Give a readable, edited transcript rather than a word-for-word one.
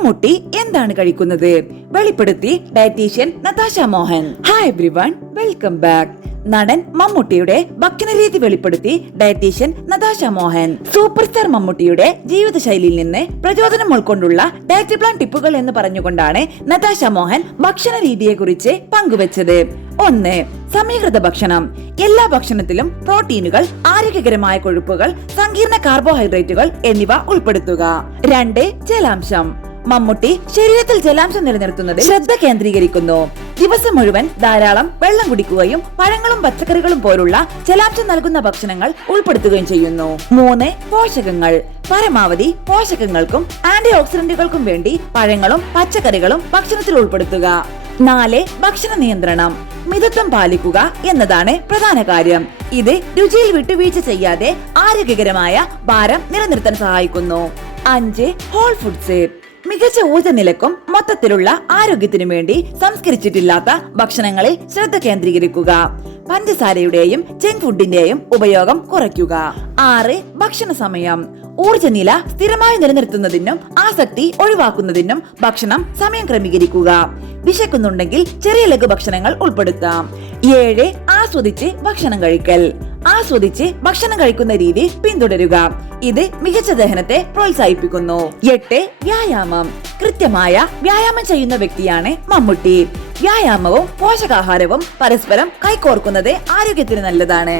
മമ്മൂട്ടി എന്താണ് കഴിക്കുന്നത്? വെളിപ്പെടുത്തി dietitian Natasha Mohan. Hi everyone, welcome back. നടൻ മമ്മൂട്ടിയുടെ ഭക്ഷണരീതി വെളിപ്പെടുത്തി dietitian Natasha Mohan. Super star മമ്മൂട്ടിയുടെ ജീവിതശൈലിയിൽ നിന്ന് പ്രചോദനം ഉൾക്കൊണ്ടുള്ള ഡയറ്റ് പ്ലാൻ ടിപ്പുകൾ എന്ന് പറഞ്ഞുകൊണ്ടാണ് നതാശ മോഹൻ ഭക്ഷണ രീതിയെ കുറിച്ച് പങ്കുവച്ചത്. 1. സമീകൃത ഭക്ഷണം. എല്ലാ ഭക്ഷണത്തിലും പ്രോട്ടീനുകൾ, ആരോഗ്യകരമായ കൊഴുപ്പുകൾ, സങ്കീർണ കാർബോഹൈഡ്രേറ്റുകൾ എന്നിവ ഉൾപ്പെടുത്തുക. 2. ജലാംശം. മമ്മൂട്ടി ശരീരത്തിൽ ജലാംശം നിലനിർത്തുന്നതിൽ ശ്രദ്ധ കേന്ദ്രീകരിക്കുന്നു. ദിവസം മുഴുവൻ ധാരാളം വെള്ളം കുടിക്കുകയും പഴങ്ങളും പച്ചക്കറികളും പോലുള്ള ജലാംശം നൽകുന്ന ഭക്ഷണങ്ങൾ ഉൾപ്പെടുത്തുകയും ചെയ്യുന്നു. 3. പോഷകങ്ങൾ. പരമാവധി പോഷകങ്ങൾക്കും ആന്റി ഓക്സിഡന്റുകൾക്കും വേണ്ടി പഴങ്ങളും പച്ചക്കറികളും ഭക്ഷണത്തിൽ ഉൾപ്പെടുത്തുക. 4. ഭക്ഷണ നിയന്ത്രണം. മിതത്വം പാലിക്കുക എന്നതാണ് പ്രധാന കാര്യം. ഇത് രുചിയിൽ വിട്ടുവീഴ്ച ചെയ്യാതെ ആരോഗ്യകരമായ ഭാരം നിലനിർത്താൻ സഹായിക്കുന്നു. 5. Whole foods. മികച്ച ഊർജ്ജനിലക്കും മൊത്തത്തിലുള്ള ആരോഗ്യത്തിനു വേണ്ടി സംസ്കരിച്ചിട്ടില്ലാത്ത ഭക്ഷണങ്ങളിൽ ശ്രദ്ധ കേന്ദ്രീകരിക്കുക. പഞ്ചസാരയുടെയും ജങ്ക് ഫുഡിന്റെയും ഉപയോഗം കുറയ്ക്കുക. 6. ഭക്ഷണ സമയം. ഊർജ്ജനില സ്ഥിരമായി നിലനിർത്തുന്നതിനും ആസക്തി ഒഴിവാക്കുന്നതിനും ഭക്ഷണം സമയം ക്രമീകരിക്കുക. വിശക്കുന്നുണ്ടെങ്കിൽ ചെറിയ ലഘുഭക്ഷണങ്ങൾ ഉൾപ്പെടുത്താം. 7. ആസ്വദിച്ച് ഭക്ഷണം കഴിക്കൽ. ആസ്വദിച്ച് ഭക്ഷണം കഴിക്കുന്ന രീതി പിന്തുടരുക. ഇത് മികച്ച ദഹനത്തെ പ്രോത്സാഹിപ്പിക്കുന്നു. 8. വ്യായാമം. കൃത്യമായ വ്യായാമം ചെയ്യുന്ന വ്യക്തിയാണ് മമ്മൂട്ടി. വ്യായാമവും പോഷകാഹാരവും പരസ്പരം കൈകോർക്കുന്നത് ആരോഗ്യത്തിന് നല്ലതാണ്.